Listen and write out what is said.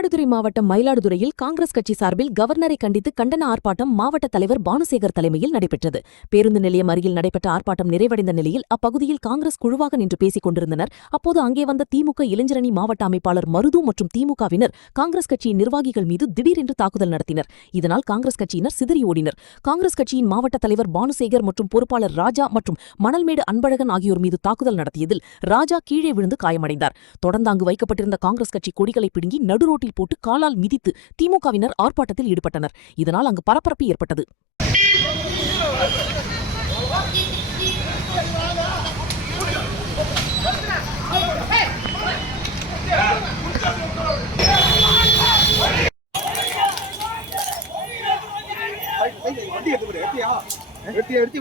மயிலாடுதுறை மாவட்டம் மயிலாடுதுறையில் காங்கிரஸ் கட்சி சார்பில் கவர்னரை கண்டித்து கண்டன ஆர்ப்பாட்டம் மாவட்ட தலைவர் பானுசேகர் தலைமையில் நடைபெற்றது. பேருந்து நிலையம் அருகில் நடைபெற்ற ஆர்ப்பாட்டம் நிறைவடைந்த நிலையில் அப்பகுதியில் காங்கிரஸ் குழுவாக நின்று பேசிக் கொண்டிருந்தனர். அப்போது அங்கே வந்த திமுக இளைஞரணி மாவட்ட அமைப்பாளர் மருது மற்றும் திமுகவினர் காங்கிரஸ் கட்சியின் நிர்வாகிகள் மீது திடீரென்று தாக்குதல் நடத்தினர். இதனால் காங்கிரஸ் கட்சியினர் சிதறி ஓடினர். காங்கிரஸ் கட்சியின் மாவட்ட தலைவர் பானுசேகர் மற்றும் பொறுப்பாளர் ராஜா மற்றும் மணல்மேடு அன்பழகன் ஆகியோர் மீது தாக்குதல் நடத்தியதில் ராஜா கீழே விழுந்து காயமடைந்தார். தொடர்ந்து அங்கு வைக்கப்பட்டிருந்த காங்கிரஸ் கட்சி கொடிகளை பிடுங்கி நடுரோட்டில் போட்டு காலால் மிதித்து திமுகவினர் ஆர்ப்பாட்டத்தில் ஈடுபட்டனர். இதனால் அங்கு பரபரப்பு ஏற்பட்டது. வண்டி எடுத்து